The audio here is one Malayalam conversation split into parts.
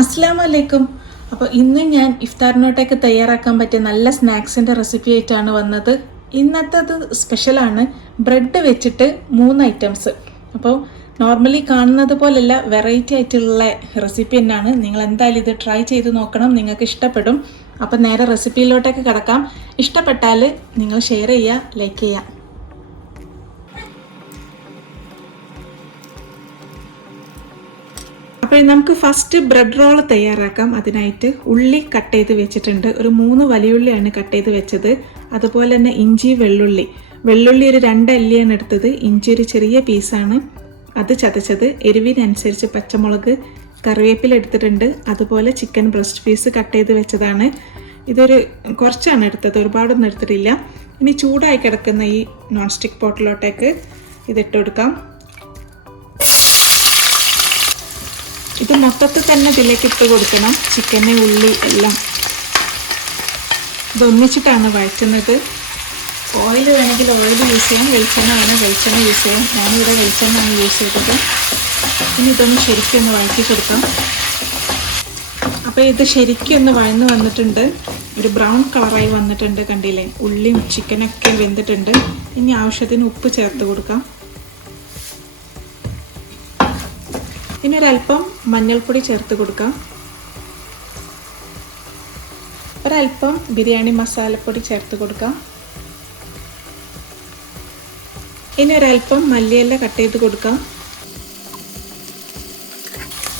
അസ്സലാമലൈക്കും. അപ്പോൾ ഇന്ന് ഞാൻ ഇഫ്താറിനോട്ടേക്ക് തയ്യാറാക്കാൻ പറ്റിയ നല്ല സ്നാക്സിൻ്റെ റെസിപ്പി ആയിട്ടാണ് വന്നത്. ഇന്നത്തേത് സ്പെഷ്യലാണ്. ബ്രെഡ് വെച്ചിട്ട് 3 ഐറ്റംസ്. അപ്പോൾ നോർമലി കാണുന്നത് പോലെയല്ല, വെറൈറ്റി ആയിട്ടുള്ള റെസിപ്പി തന്നെയാണ്. നിങ്ങൾ എന്തായാലും ഇത് ട്രൈ ചെയ്ത് നോക്കണം, നിങ്ങൾക്ക് ഇഷ്ടപ്പെടും. അപ്പോൾ നേരെ റെസിപ്പിയിലോട്ടേക്ക് കിടക്കാം. ഇഷ്ടപ്പെട്ടാൽ നിങ്ങൾ ഷെയർ ചെയ്യുക, ലൈക്ക് ചെയ്യുക. അപ്പോൾ നമുക്ക് ഫസ്റ്റ് ബ്രെഡ് റോൾ തയ്യാറാക്കാം. അതിനായിട്ട് ഉള്ളി കട്ട് ചെയ്ത് വെച്ചിട്ടുണ്ട്. ഒരു 3 വലിയുള്ളിയാണ് കട്ട് ചെയ്ത് വെച്ചത്. അതുപോലെ തന്നെ ഇഞ്ചി, വെള്ളുള്ളി ഒരു 2 അല്ലിയാണ് എടുത്തത്. ഇഞ്ചി ഒരു ചെറിയ പീസാണ്, അത് ചതച്ചത്. എരിവിനനുസരിച്ച് പച്ചമുളക്, കറിവേപ്പില എടുത്തിട്ടുണ്ട്. അതുപോലെ ചിക്കൻ ബ്രസ്റ്റ് പീസ് കട്ട് ചെയ്ത് വെച്ചതാണ്. ഇതൊരു കുറച്ചാണ് എടുത്തത്, ഒരുപാടൊന്നും എടുത്തിട്ടില്ല. ഇനി ചൂടായി കിടക്കുന്ന ഈ നോൺ സ്റ്റിക്ക് പോട്ടിലോട്ടേക്ക് ഇതിട്ട് കൊടുക്കാം. ഇത് മൊത്തത്തിൽ തന്നെ ഇതിലേക്ക് ഇട്ട് കൊടുക്കണം, ചിക്കന്, ഉള്ളി എല്ലാം. ഇതൊന്നിച്ചിട്ടാണ് വഴറ്റുന്നത്. ഓയിൽ വേണമെങ്കിൽ ഓയിൽ യൂസ് ചെയ്യാം, വെളിച്ചെണ്ണ വേണം വെളിച്ചെണ്ണ യൂസ് ചെയ്യാം. ഞാനിവിടെ വെളിച്ചെണ്ണയാണ് യൂസ് ചെയ്തത്. ഇനി ഇതൊന്ന് ശരിക്കും ഒന്ന് വഴറ്റി കൊടുക്കാം. അപ്പോൾ ഇത് ശരിക്കും ഒന്ന് വഴന്ന് വന്നിട്ടുണ്ട്, ഒരു ബ്രൗൺ കളറായി വന്നിട്ടുണ്ട്. കണ്ടില്ലേ, ഉള്ളിയും ചിക്കനൊക്കെ വെന്തിട്ടുണ്ട്. ഇനി ആവശ്യത്തിന് ഉപ്പ് ചേർത്ത് കൊടുക്കാം. ഇനി ഒരല്പം മഞ്ഞൾപ്പൊടി ചേർത്ത് കൊടുക്കാം. ഒരല്പം ബിരിയാണി മസാലപ്പൊടി ചേർത്ത് കൊടുക്കാം. ഇനി ഒരല്പം മല്ലിയില കട്ട് ചെയ്ത് കൊടുക്കാം.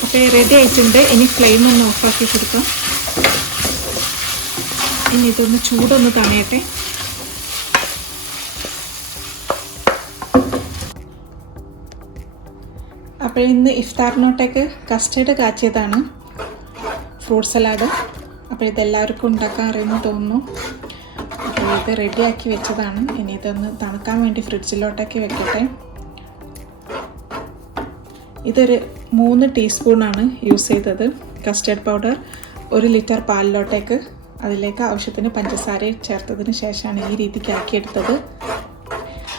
അപ്പോൾ റെഡി ആയിട്ടുണ്ട്. ഇനി ഫ്ലെയിം ഒന്ന് ഓഫാക്കി കൊടുക്കാം. ഇനി ഇതൊന്ന് ചൂടൊന്ന് തണയട്ടെ. അപ്പോൾ ഇന്ന് ഇഫ്താറിനോട്ടേക്ക് കസ്റ്റേർഡ് കാച്ചിയതാണ്, ഫ്രൂട്ട് സലാഡ്. അപ്പോൾ ഇതെല്ലാവർക്കും ഉണ്ടാക്കാൻ അറിയുമെന്ന് തോന്നുന്നു. അപ്പോൾ ഇത് റെഡിയാക്കി വെച്ചതാണ്. ഇനി ഇതൊന്ന് തണുക്കാൻ വേണ്ടി ഫ്രിഡ്ജിലോട്ടേക്ക് വെക്കട്ടെ. ഇതൊരു 3 ടീസ്പൂണാണ് യൂസ് ചെയ്തത് കസ്റ്റേർഡ് പൗഡർ. 1 ലിറ്റർ പാലിലോട്ടേക്ക് അതിലേക്ക് ആവശ്യത്തിന് പഞ്ചസാര ചേർത്തതിന് ശേഷമാണ് ഈ രീതിക്ക് ആക്കിയെടുത്തത്.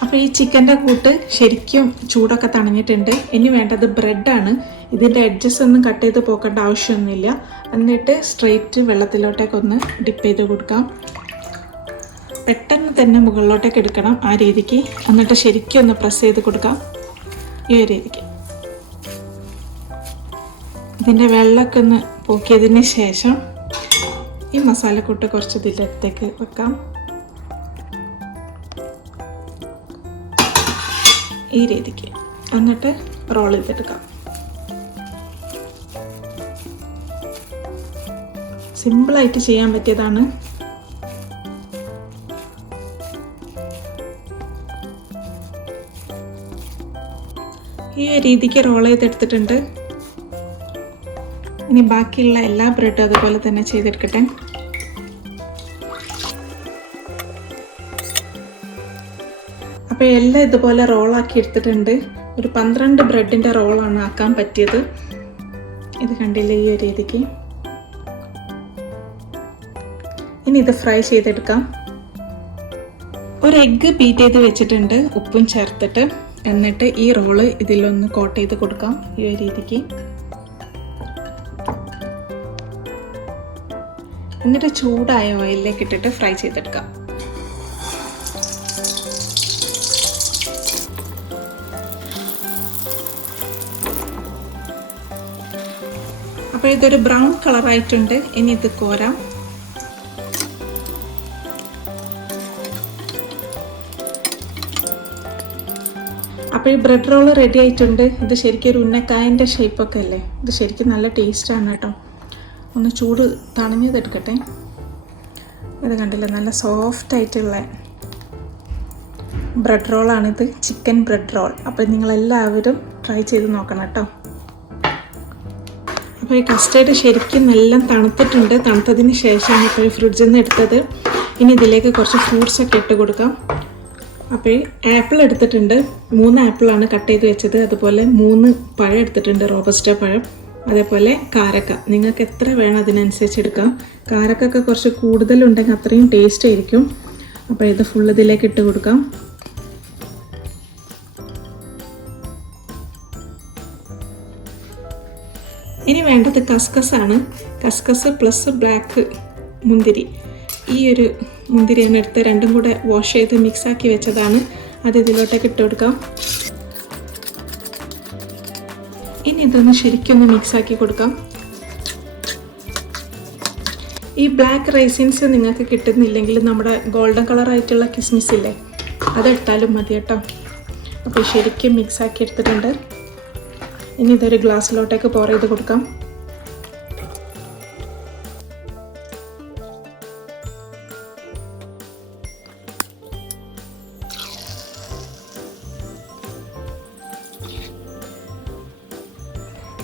അപ്പോൾ ഈ ചിക്കൻ്റെ കൂട്ട് ശരിക്കും ചൂടൊക്കെ തണിഞ്ഞിട്ടുണ്ട്. ഇനി വേണ്ടത് ബ്രെഡാണ്. ഇതിൻ്റെ എഡ്ജസ് ഒന്നും കട്ട് ചെയ്ത് പോക്കേണ്ട ആവശ്യമൊന്നുമില്ല. എന്നിട്ട് സ്ട്രെയിറ്റ് വെള്ളത്തിലോട്ടേക്കൊന്ന് ഡിപ്പ് ചെയ്ത് കൊടുക്കാം. പെട്ടെന്ന് തന്നെ മുകളിലോട്ടേക്ക് എടുക്കണം, ആ രീതിക്ക്. എന്നിട്ട് ശരിക്കും ഒന്ന് പ്രസ് ചെയ്ത് കൊടുക്കാം, ഈ ഒരു രീതിക്ക്. ഇതിൻ്റെ വെള്ളമൊക്കെ ഒന്ന് പോക്കിയതിന് ശേഷം ഈ മസാലക്കൂട്ട് കുറച്ച് ഇതിലേക്ക് വെക്കാം, ഈ രീതിക്ക്. എന്നിട്ട് റോൾ ചെയ്തെടുക്കാം. സിമ്പിളായിട്ട് ചെയ്യാൻ പറ്റിയതാണ്. ഈ രീതിക്ക് റോൾ ചെയ്തെടുത്തിട്ടുണ്ട്. ഇനി ബാക്കിയുള്ള എല്ലാ ബ്രെഡും അതുപോലെ തന്നെ ചെയ്തെടുക്കട്ടെ. അപ്പോൾ എല്ലാം ഇതുപോലെ റോളാക്കി എടുത്തിട്ടുണ്ട്. ഒരു 12 ബ്രെഡിൻ്റെ റോളാണ് ആക്കാൻ പറ്റിയത്. ഇത് കണ്ടില്ലേ, ഈ രീതിക്ക്. ഇനി ഇത് ഫ്രൈ ചെയ്തെടുക്കാം. ഒരു എഗ്ഗ് ബീറ്റ് ചെയ്ത് വെച്ചിട്ടുണ്ട്, ഉപ്പും ചേർത്തിട്ട്. എന്നിട്ട് ഈ റോള് ഇതിലൊന്ന് കോട്ട് ചെയ്ത് കൊടുക്കാം, ഈ ഒരു രീതിക്ക്. എന്നിട്ട് ചൂടായ ഓയിലിലേക്ക് ഇട്ടിട്ട് ഫ്രൈ ചെയ്തെടുക്കാം. അപ്പോൾ ഇതൊരു ബ്രൗൺ കളറായിട്ടുണ്ട്. ഇനി ഇത് കോരാം. അപ്പോൾ ഈ ബ്രെഡ് റോള് റെഡി ആയിട്ടുണ്ട്. ഇത് ശരിക്കും ഒരു ഉന്നക്കായൻ്റെ ഷേപ്പൊക്കെ അല്ലേ. ഇത് ശരിക്കും നല്ല ടേസ്റ്റാണ് കേട്ടോ. ഒന്ന് ചൂട് തണിഞ്ഞതെടുക്കട്ടെ. ഇത് കണ്ടില്ലേ, നല്ല സോഫ്റ്റ് ആയിട്ടുള്ള ബ്രെഡ് റോളാണിത്, ചിക്കൻ ബ്രെഡ് റോൾ. അപ്പോൾ നിങ്ങളെല്ലാവരും ട്രൈ ചെയ്ത് നോക്കണം കേട്ടോ. അപ്പോൾ ഈ കസ്റ്റേർഡ് ശരിക്കും നല്ല തണുത്തിട്ടുണ്ട്. തണുത്തതിന് ശേഷമാണ് ഇപ്പോൾ ഫ്രിഡ്ജിൽ നിന്ന് എടുത്തത്. ഇനി ഇതിലേക്ക് കുറച്ച് ഫ്രൂട്ട്സൊക്കെ ഇട്ട് കൊടുക്കാം. അപ്പോൾ ഈ ആപ്പിൾ എടുത്തിട്ടുണ്ട്, 3 ആപ്പിളാണ് കട്ട് ചെയ്ത് വെച്ചത്. അതുപോലെ 3 പഴം എടുത്തിട്ടുണ്ട്, റോബസ്റ്റ പഴം. അതേപോലെ കാരക്ക, നിങ്ങൾക്ക് എത്ര വേണം അതിനനുസരിച്ച് എടുക്കാം. കാരക്കൊക്കെ കുറച്ച് കൂടുതലുണ്ടെങ്കിൽ അത്രയും ടേസ്റ്റ് ആയിരിക്കും. അപ്പോൾ ഇത് ഫുൾ ഇതിലേക്ക് ഇട്ട് കൊടുക്കാം. ഇനി വേണ്ടത് കസ്കസാണ്. കസ്കസ് പ്ലസ് ബ്ലാക്ക് മുന്തിരി. ഈ ഒരു മുന്തിരിയാണ് എടുത്ത് രണ്ടും കൂടെ വാഷ് ചെയ്ത് മിക്സാക്കി വെച്ചതാണ്. അത് ഇതിലോട്ടേക്ക് ഇട്ട് കൊടുക്കാം. ഇനി ഇതൊന്ന് ശരിക്കൊന്ന് മിക്സാക്കി കൊടുക്കാം. ഈ ബ്ലാക്ക് റൈസിൻസ് നിങ്ങൾക്ക് കിട്ടുന്നില്ലെങ്കിൽ നമ്മുടെ ഗോൾഡൻ കളറായിട്ടുള്ള കിസ്മിസ് ഇല്ലേ, അതെടുത്താലും മതി കേട്ടോ. അപ്പോൾ ശരിക്കും മിക്സാക്കി എടുത്തിട്ടുണ്ട്. ഇനി ഇതൊരു ഗ്ലാസ്സിലോട്ടേക്ക് pour ചെയ്ത് കൊടുക്കാം.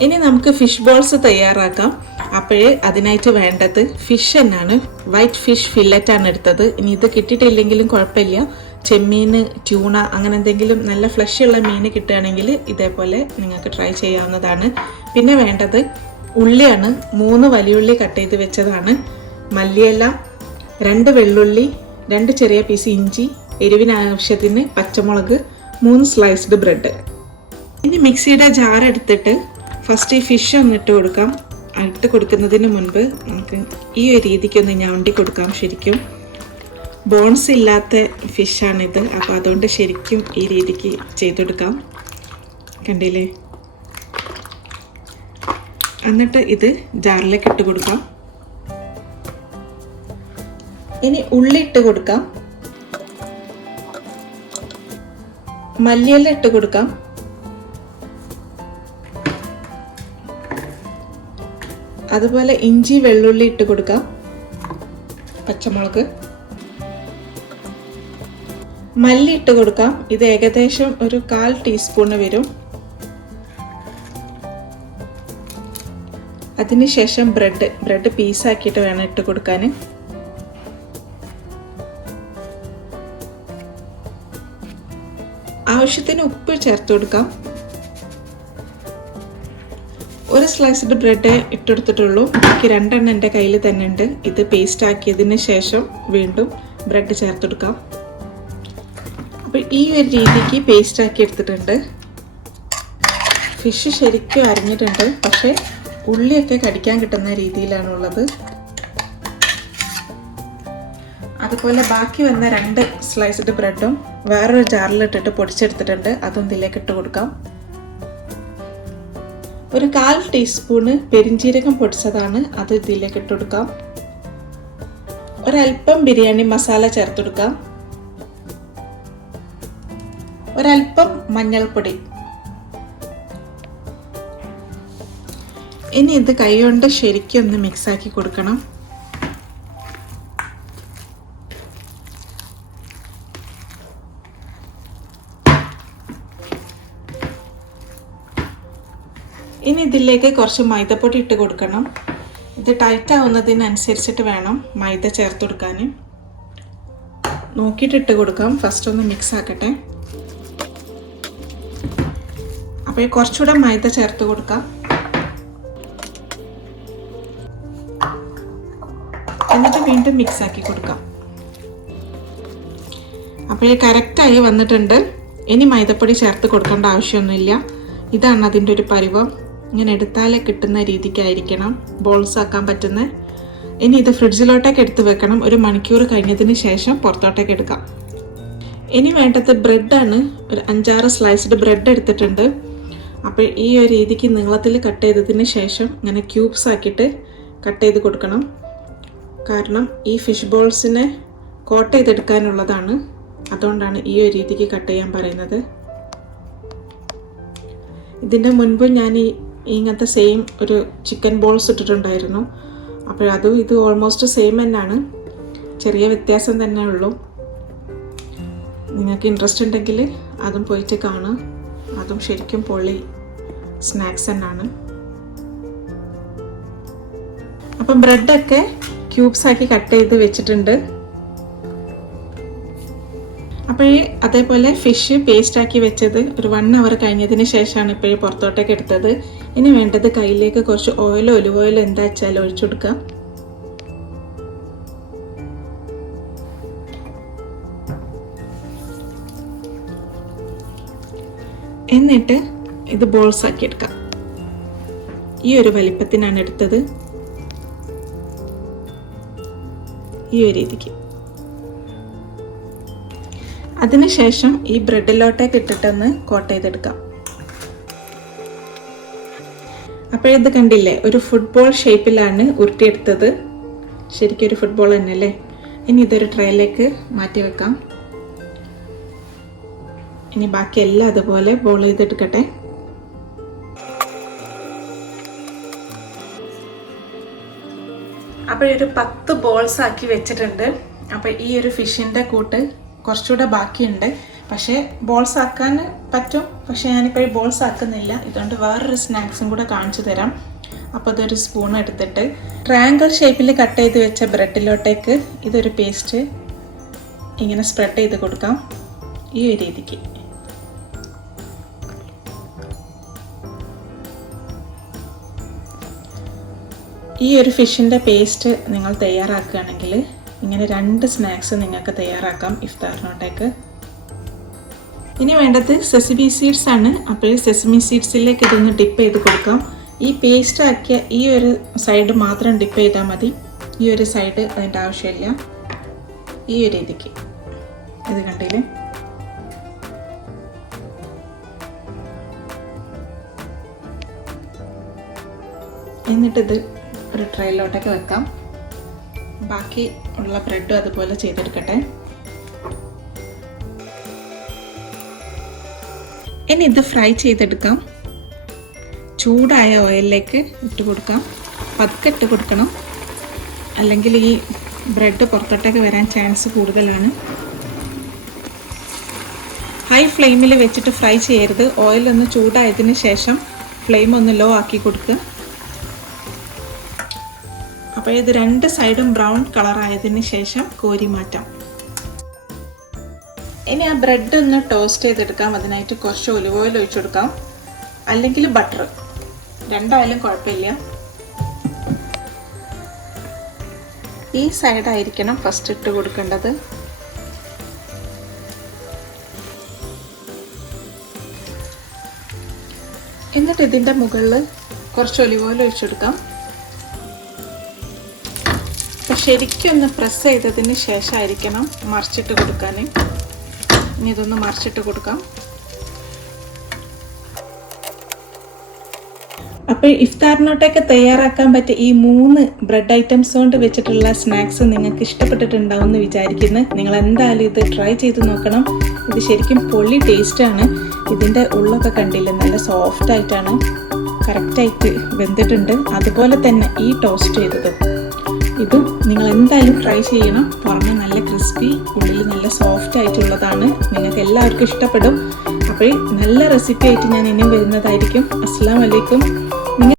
ഇനി നമുക്ക് ഫിഷ് ബോൾസ് തയ്യാറാക്കാം. അപ്പോഴേ അതിനായിട്ട് വേണ്ടത് ഫിഷ് തന്നെയാണ്. വൈറ്റ് ഫിഷ് ഫില്ലറ്റാണ് എടുത്തത്. ഇനി ഇത് കിട്ടിയിട്ടില്ലെങ്കിലും കുഴപ്പമില്ല. ചെമ്മീൻ, ട്യൂണ അങ്ങനെ എന്തെങ്കിലും നല്ല ഫ്ലഷ് ഉള്ള മീൻ കിട്ടുകയാണെങ്കിൽ ഇതേപോലെ നിങ്ങൾക്ക് ട്രൈ ചെയ്യാവുന്നതാണ്. പിന്നെ വേണ്ടത് ഉള്ളിയാണ്. 3 വലിയുള്ളി കട്ട് ചെയ്ത് വെച്ചതാണ്. മല്ലിയില, 2 വെള്ളുള്ളി, 2 ചെറിയ പീസ് ഇഞ്ചി, എരിവിന് ആവശ്യത്തിന് പച്ചമുളക്, 3 സ്ലൈസ്ഡ് ബ്രെഡ്. ഇനി മിക്സിയുടെ ജാർ എടുത്തിട്ട് ഫസ്റ്റ് ഈ ഫിഷ് ഒന്ന് ഇട്ട് കൊടുക്കാം. ഇട്ട് കൊടുക്കുന്നതിന് മുൻപ് നമുക്ക് ഈ ഒരു രീതിക്കൊന്ന് ഞവണ്ടി കൊടുക്കാം. ശരിക്കും ബോൺസ് ഇല്ലാത്ത ഫിഷാണിത്, അപ്പോൾ അതുകൊണ്ട് ശരിക്കും ഈ രീതിക്ക് ചെയ്തെടുക്കാം. കണ്ടില്ലേ? എന്നിട്ട് ഇത് ജാറിലേക്ക് ഇട്ട് കൊടുക്കാം. ഇനി ഉള്ളി ഇട്ട് കൊടുക്കാം. മല്ലിയില ഇട്ട് കൊടുക്കാം. അതുപോലെ ഇഞ്ചി, വെള്ളുള്ളി ഇട്ട് കൊടുക്കാം. പച്ചമുളക്, മല്ലി ഇട്ട് കൊടുക്കാം. ഇത് ഏകദേശം ഒരു 1/4 ടീസ്പൂൺ വരും. അതിനുശേഷം ബ്രെഡ് പീസാക്കിയിട്ട് വേണം ഇട്ട് കൊടുക്കാൻ. ആവശ്യത്തിന് ഉപ്പ് ചേർത്ത് കൊടുക്കാം. 1 സ്ലൈസ്ഡ് ബ്രെഡ് ഇട്ടെടുത്തിട്ടുള്ളൂ. ബാക്കി 2 എണ്ണം എൻ്റെ കയ്യിൽ തന്നെ ഉണ്ട്. ഇത് പേസ്റ്റ് ആക്കിയതിന് ശേഷം വീണ്ടും ബ്രെഡ് ചേർത്തെടുക്കാം. അപ്പോൾ ഈ ഒരു രീതിക്ക് പേസ്റ്റ് ആക്കി എടുത്തിട്ടുണ്ട്. ഫിഷ് ശരിക്കും അരിഞ്ഞിട്ടുണ്ട്, പക്ഷേ ഉള്ളിയൊക്കെ കടിക്കാൻ കിട്ടുന്ന രീതിയിലാണുള്ളത്. അതുപോലെ ബാക്കി വന്ന 2 സ്ലൈസ്ഡ് ബ്രെഡും വേറൊരു ജാറിലിട്ടിട്ട് പൊടിച്ചെടുത്തിട്ടുണ്ട്. അതും ഇതിലേക്ക് ഇട്ട് കൊടുക്കാം. ഒരു 1/4 ടീസ്പൂണ് പെരിഞ്ജീരകം പൊടിച്ചതാണ്. അത് ഇതിലേക്ക് ഇട്ട് കൊടുക്കാം. ഒരൽപ്പം ബിരിയാണി മസാല ചേർത്ത് കൊടുക്കാം. ഒരൽപ്പം മഞ്ഞൾപ്പൊടി. ഇനി ഇത് കൈകൊണ്ട് ശരിക്കും ഒന്ന് മിക്സാക്കി കൊടുക്കണം. ഇനി ഇതിലേക്ക് കുറച്ച് മൈദപ്പൊടി ഇട്ട് കൊടുക്കണം. ഇത് ടൈറ്റ് ആവുന്നതിനനുസരിച്ചിട്ട് വേണം മൈദ ചേർത്ത് കൊടുക്കാൻ. നോക്കിയിട്ട് ഇട്ട് കൊടുക്കാം. ഫസ്റ്റ് ഒന്ന് മിക്സ് ആക്കട്ടെ. അപ്പോൾ കുറച്ചുകൂടെ മൈദ ചേർത്ത് കൊടുക്കാം. എന്നിട്ട് വീണ്ടും മിക്സ് ആക്കി കൊടുക്കാം. അപ്പോൾ കറക്റ്റായി വന്നിട്ടുണ്ട്. ഇനി മൈദപ്പൊടി ചേർത്ത് കൊടുക്കേണ്ട ആവശ്യമൊന്നുമില്ല. ഇതാണ് അതിൻ്റെ ഒരു പരുവം. ഇങ്ങനെ എടുത്താലേ കിട്ടുന്ന രീതിക്കായിരിക്കണം ബോൾസ് ആക്കാൻ പറ്റുന്നത്. ഇനി ഇത് ഫ്രിഡ്ജിലോട്ടേക്ക് എടുത്ത് വെക്കണം. 1 മണിക്കൂർ കഴിഞ്ഞതിന് ശേഷം പുറത്തോട്ടേക്ക് എടുക്കാം. ഇനി വേണ്ടത് ബ്രെഡാണ്. ഒരു 5-6 സ്ലൈസ്ഡ് ബ്രെഡ് എടുത്തിട്ടുണ്ട്. അപ്പോൾ ഈ ഒരു രീതിക്ക് നീളത്തിൽ കട്ട് ചെയ്തതിന് ശേഷം ഇങ്ങനെ ക്യൂബ്സ് ആക്കിയിട്ട് കട്ട് ചെയ്ത് കൊടുക്കണം. കാരണം ഈ ഫിഷ് ബോൾസിനെ കോട്ട് ചെയ്തെടുക്കാനുള്ളതാണ്. അതുകൊണ്ടാണ് ഈ ഒരു രീതിക്ക് കട്ട് ചെയ്യാൻ പറയുന്നത്. ഇതിൻ്റെ മുൻപ് ഞാൻ ഇങ്ങനത്തെ സെയിം ഒരു ചിക്കൻ ബോൾസ് ഇട്ടിട്ടുണ്ടായിരുന്നു. അപ്പോൾ അതും ഇത് ഓൾമോസ്റ്റ് സെയിം തന്നെയാണ്. ചെറിയ വ്യത്യാസം തന്നെ ഉള്ളൂ. നിങ്ങൾക്ക് ഇൻട്രസ്റ്റ് ഉണ്ടെങ്കിൽ അതും പോയിട്ട് കാണുക. അതും ശരിക്കും പൊളി സ്നാക്സ് തന്നെയാണ്. അപ്പം ബ്രെഡൊക്കെ ക്യൂബ്സ് ആക്കി കട്ട് ചെയ്ത് വെച്ചിട്ടുണ്ട്. അപ്പോൾ അതേപോലെ ഫിഷ് പേസ്റ്റ് ആക്കി വെച്ചത് ഒരു 1 അവർ കഴിഞ്ഞതിന് ശേഷമാണ് ഇപ്പോൾ പുറത്തോട്ടേക്ക് എടുത്തത്. ഇനി വേണ്ടത് കയ്യിലേക്ക് കുറച്ച് ഓയിലോ ഒലിവ് ഓയിലോ എന്താ വെച്ചാൽ ഒഴിച്ചു കൊടുക്കാം. എന്നിട്ട് ഇത് ബോൾസ് ആക്കി എടുക്കാം. ഈ ഒരു വലിപ്പത്തിനാണ് എടുത്തത്. ഈ ഒരു രീതിക്ക്. അതിനുശേഷം ഈ ബ്രെഡിലോട്ടേക്ക് ഇട്ടിട്ടൊന്ന് കോട്ട് ചെയ്തെടുക്കാം. അപ്പോഴത് കണ്ടില്ലേ, ഒരു ഫുട്ബോൾ ഷേപ്പിലാണ് ഉരുട്ടിയെടുത്തത്. ശരിക്കും ഒരു ഫുട്ബോൾ തന്നെ അല്ലേ. ഇനി ഇതൊരു ട്രേയിലേക്ക് മാറ്റി വെക്കാം. ഇനി ബാക്കിയെല്ലാം അതുപോലെ ബോൾ ചെയ്തെടുക്കട്ടെ. അപ്പോൾ ഒരു 10 ബോൾസ് ആക്കി വെച്ചിട്ടുണ്ട്. അപ്പോൾ ഈ ഒരു ഫിഷിൻ്റെ കൂട്ട് കുറച്ചുകൂടെ ബാക്കിയുണ്ട്. പക്ഷേ ബോൾസ് ആക്കാൻ പറ്റും, പക്ഷേ ഞാനിപ്പോൾ ബോൾസ് ആക്കുന്നില്ല. ഇതുകൊണ്ട് വേറൊരു സ്നാക്സും കൂടെ കാണിച്ചു തരാം. അപ്പോൾ ഇതൊരു സ്പൂൺ എടുത്തിട്ട് ട്രയാങ്കിൾ ഷേപ്പിൽ കട്ട് ചെയ്ത് വെച്ച ബ്രെഡിലോട്ടേക്ക് ഇതൊരു പേസ്റ്റ് ഇങ്ങനെ സ്പ്രെഡ് ചെയ്ത് കൊടുക്കാം. ഈ ഒരു രീതിക്ക്. ഈ ഒരു ഫിഷിൻ്റെ പേസ്റ്റ് നിങ്ങൾ തയ്യാറാക്കുകയാണെങ്കിൽ ഇങ്ങനെ 2 സ്നാക്സ് നിങ്ങൾക്ക് തയ്യാറാക്കാം ഇഫ്താറിനോട്ടേക്ക്. ഇനി വേണ്ടത് സെസമി സീഡ്സ് ആണ്. അപ്പോൾ സെസമി സീഡ്സിലേക്ക് ഇതൊന്ന് ഡിപ്പ് ചെയ്ത് കൊടുക്കാം. ഈ പേസ്റ്റ് ആക്കിയ ഈ ഒരു സൈഡ് മാത്രം ഡിപ്പ് ചെയ്താൽ മതി. ഈ ഒരു സൈഡ് അതിൻ്റെ ആവശ്യമില്ല. ഈ ഒരു രീതിക്ക്. ഇത് കണ്ടില്ലേ. എന്നിട്ടിത് ഒരു ട്രേയിലോട്ടൊക്കെ വെക്കാം. ബാക്കി ഉള്ള ബ്രെഡും അതുപോലെ ചെയ്തെടുക്കട്ടെ. ഇനി ഇത് ഫ്രൈ ചെയ്തെടുക്കാം. ചൂടായ ഓയിലിലേക്ക് ഇട്ട് കൊടുക്കാം. പതുക്കെ ഇട്ട് കൊടുക്കണം, അല്ലെങ്കിൽ ഈ ബ്രെഡ് പുറത്തോട്ടൊക്കെ വരാൻ ചാൻസ് കൂടുതലാണ്. ഹൈ ഫ്ലെയിമിൽ വെച്ചിട്ട് ഫ്രൈ ചെയ്യരുത്. ഓയിലൊന്ന് ചൂടായതിന് ശേഷം ഫ്ലെയിം ഒന്ന് ലോ ആക്കി കൊടുക്കുക. അപ്പോൾ ഇത് 2 സൈഡും ബ്രൗൺ കളർ ആയതിന് ശേഷം കോരി മാറ്റാം. ഇനി ആ ബ്രെഡ് ഒന്ന് ടോസ്റ്റ് ചെയ്തെടുക്കാം. അതിനായിട്ട് കുറച്ച് ഒലിവ് ഓയിൽ ഒഴിച്ചു കൊടുക്കാം, അല്ലെങ്കിൽ ബട്ടർ, രണ്ടായാലും കുഴപ്പമില്ല. ഈ സൈഡായിരിക്കണം ഫസ്റ്റ് ഇട്ട് കൊടുക്കേണ്ടത്. എന്നിട്ട് ഇതിൻ്റെ മുകളിൽ കുറച്ച് ഒലിവ് ഓയിൽ ഒഴിച്ചു കൊടുക്കാം. അപ്പം ശരിക്കും ഒന്ന് പ്രസ് ചെയ്തതിന് ശേഷമായിരിക്കണം മറിച്ചിട്ട് കൊടുക്കാൻ. ഇനി ഇതൊന്ന് മറിച്ചിട്ട് കൊടുക്കാം. അപ്പോൾ ഇഫ്താറിനോട്ടൊക്കെ തയ്യാറാക്കാൻ പറ്റിയ ഈ 3 ബ്രെഡ് ഐറ്റംസ് കൊണ്ട് വെച്ചിട്ടുള്ള സ്നാക്സ് നിങ്ങൾക്ക് ഇഷ്ടപ്പെട്ടിട്ടുണ്ടാവും എന്ന് വിചാരിക്കുന്നു. നിങ്ങൾ എന്തായാലും ഇത് ട്രൈ ചെയ്ത് നോക്കണം. ഇത് ശരിക്കും പൊള്ളി ടേസ്റ്റാണ്. ഇതിൻ്റെ ഉള്ളൊക്കെ കണ്ടില്ല, നല്ല സോഫ്റ്റ് ആയിട്ടാണ്, കറക്റ്റായിട്ട് വെന്തിട്ടുണ്ട്. അതുപോലെ തന്നെ ഈ ടോസ്റ്റ് ചെയ്തതും ഇതും നിങ്ങൾ എന്തായാലും ട്രൈ ചെയ്യണം. പുറമെ നല്ല ക്രിസ്പി, ഉള്ളിൽ നല്ല സോഫ്റ്റ് ആയിട്ടുള്ളതാണ്. നിങ്ങൾക്ക് എല്ലാവർക്കും ഇഷ്ടപ്പെടും. അപ്പോൾ നല്ല റെസിപ്പി ആയിട്ട് ഞാൻ ഇനിയും വരുന്നതായിരിക്കും. അസ്സലാമു അലൈക്കും.